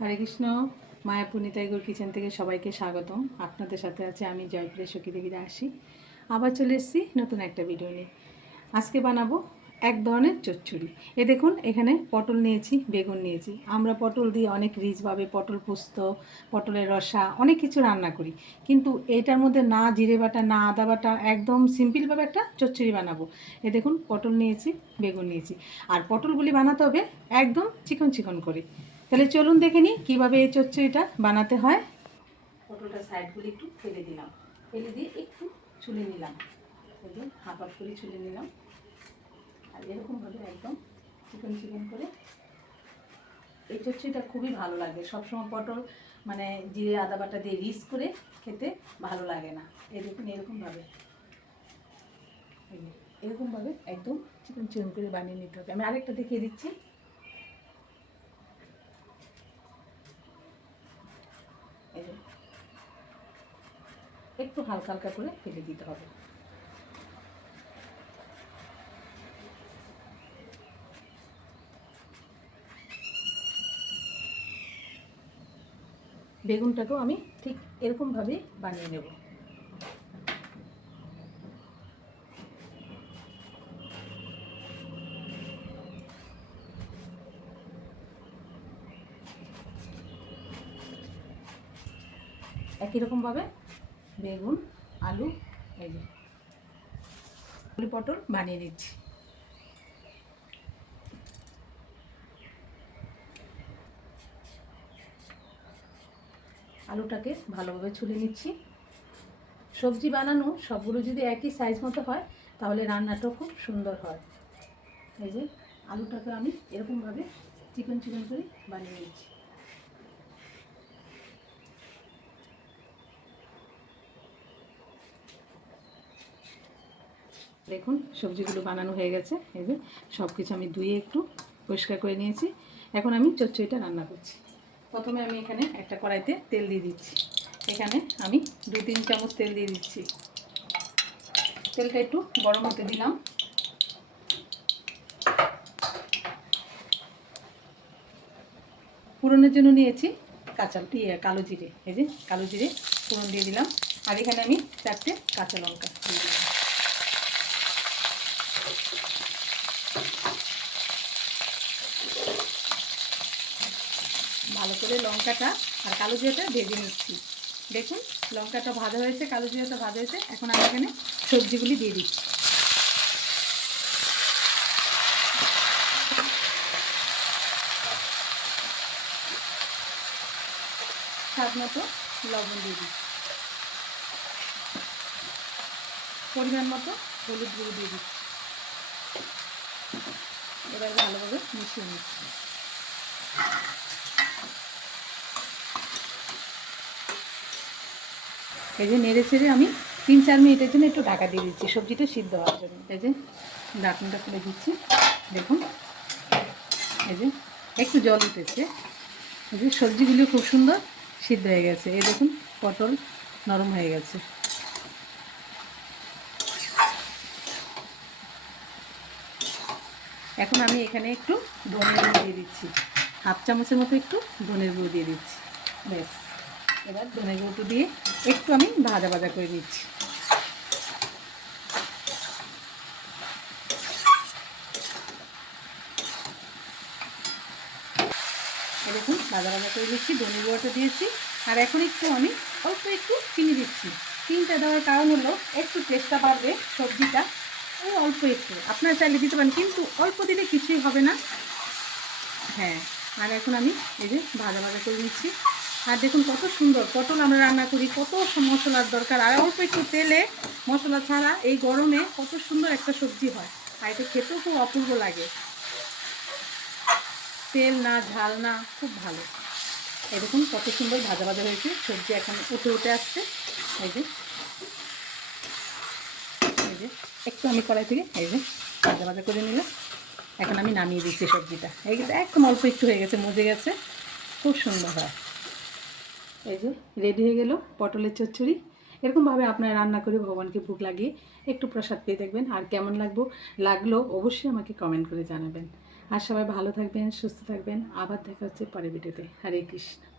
হরে Krishna. Mayapur নিতাইগৌর kitchen থেকে সবাইকে স্বাগতম। আপনাদের সাথে আছে আমি জয়প্রিয়া সখী দেবী দাসী। আবার চলে এসেছি নতুন একটা ভিডিও নিয়ে। আজকে বানাবো এক ধরনের চচ্চড়ি। দেখুন, এখানে পটল নিয়েছি, বেগুন নিয়েছি। আমরা পটল দিয়ে অনেক রিচভাবে পটল পোস্ত, পটলের রসা অনেক কিছু রান্না করি, কিন্তু এটার মধ্যে না জিরে বাটা না আদা বাটা, একদম সিম্পলভাবে একটা চচ্চড়ি বানাবো। দেখুন, পটল নিয়েছি, বেগুন নিয়েছি, আর পটলগুলি বানাতে হবে একদম চিকন চিকন করে। তাহলে চলুন দেখে নিই কীভাবে এই চচ্চড়িটা বানাতে হয়। পটলটা সাইডগুলি একটু ফেলে দিলাম, ফেলে দিয়ে একটু ছুলে নিলাম, হাফ হাফ করে ছুলে নিলাম। আর এরকমভাবে একদম চিকন চিকন করে এই চচ্চড়িটা খুবই ভালো লাগে। সবসময় পটল মানে জিরে আদা বাটা দিয়ে রিচ করে খেতে ভালো লাগে না। দেখুন, এরকমভাবে একদম চিকন চিকন করে বানিয়ে নিতে হবে। আমি আরেকটা দেখিয়ে দিচ্ছি। একটু হালকা হালকা করে ফেলে দিতে হবে। বেগুনটাকেও আমি ঠিক এরকমভাবে বানিয়ে নেব। একই রকমভাবে বেগুন, আলু, পটল বানিয়ে নিচ্ছি। আলুটাকে ভালোভাবে ছুলে নিচ্ছি। সবজি বানানো সবগুলো যদি একই সাইজ মতো হয় তাহলে রান্নাটাও খুব সুন্দর হয়। আলুটাকে আমি এরকমভাবে চিকন চিকন করে বানিয়ে নিচ্ছি। দেখুন, সবজিগুলো বানানো হয়ে গেছে। সব কিছু আমি ধুয়ে একটু পরিষ্কার করে নিয়েছি। এখন আমি চচ্চড়িটা রান্না করছি। প্রথমে আমি এখানে একটা কড়াইতে তেল দিয়ে দিচ্ছি। এখানে আমি 2-3 চামচ তেল দিয়ে দিচ্ছি। তেলটা একটু গরম হতে দিলাম। ফোড়নের জন্য নিয়েছি কালো জিরে। কালো জিরে ফোড়ন দিয়ে দিলাম। আর এখানে আমি 4টে কাঁচা লঙ্কা দিয়ে দিলাম। ভালো করে লঙ্কাটা আর কালো জিরাটা ভেজে নিচ্ছি। দেখুন, লঙ্কাটা ভাজা হয়েছে, কালো জিরাটা ভাজা হয়েছে। এখন আমি এখানে সবজিগুলি দিয়ে দিচ্ছি। স্বাদ মতো লবণ দিয়ে দিচ্ছি, পরিমাণ মতো হলুদ গুঁড়ো দিয়ে দিচ্ছি। এবার ভালোভাবে মিশিয়ে নিচ্ছি। নেড়ে ছেড়ে আমি 3-4 মিনিটের জন্য একটু ঢাকা দিয়ে দিচ্ছি সবজিটা সিদ্ধ হওয়ার জন্য। ঢাকনাটা খুলে দিচ্ছি। দেখুন, একটু জল উঠেছে। সবজিগুলো খুব সুন্দর সিদ্ধ হয়ে গেছে। দেখুন, পটল নরম হয়ে গেছে। এখন আমি এখানে একটু ধনের গুঁড়ো দিয়ে দিচ্ছি, হাফ চামচের মতো একটু ধনের গুঁড়ো দিয়ে দিচ্ছি। ব্যাস, এবার ধনের গুঁড়োটা দিয়ে একটু আমি ভাজা ভাজা করে নিচ্ছি। দেখুন, ভাজা ভাজা করে দিচ্ছি, ধনের গুঁড়োটা দিয়েছি। আর এখন একটু আমি অল্প একটু চিনি দিচ্ছি। চিনিটা দেওয়ার কারণ হলো একটু টেস্টটা বাড়বে সবজিটা। অল্প একটু আপনারা চাইলে দিতে পারেন, কিন্তু অল্প দিলে কিছুই হবে না। হ্যাঁ, আর এখন আমি ভাজা ভাজা করে নিচ্ছি। আর দেখুন কত সুন্দর পটল আমরা রান্না করি, কত মশলার দরকার। আর অল্প একটু তেলে, মশলা ছাড়া এই গরমে কত সুন্দর একটা সবজি হয়। আর এটা খেতেও খুব অপূর্ব লাগে। তেল না, ঝাল না, খুব ভালো। দেখুন কত সুন্দর ভাজা ভাজা হয়েছে। সবজি এখন উঠে উঠে আসছে। একটু আমি কড়াই থেকে ভাজা ভাজা করে নিলাম। এখন আমি নামিয়ে দিচ্ছি সবজিটা। একদম অল্প একটু হয়ে গেছে, মজে গেছে, খুব সুন্দর হয়। রেডি হয়ে গেল পটলের চচ্চড়ি। এরকমভাবে আপনারা রান্না করে ভগবানকে ভোগ লাগিয়ে একটু প্রসাদ পেয়ে দেখবেন। আর কেমন লাগলো অবশ্যই আমাকে কমেন্ট করে জানাবেন। আর সবাই ভালো থাকবেন, সুস্থ থাকবেন। আবার দেখা হচ্ছে পরের ভিডিওতে। হরে কৃষ্ণ।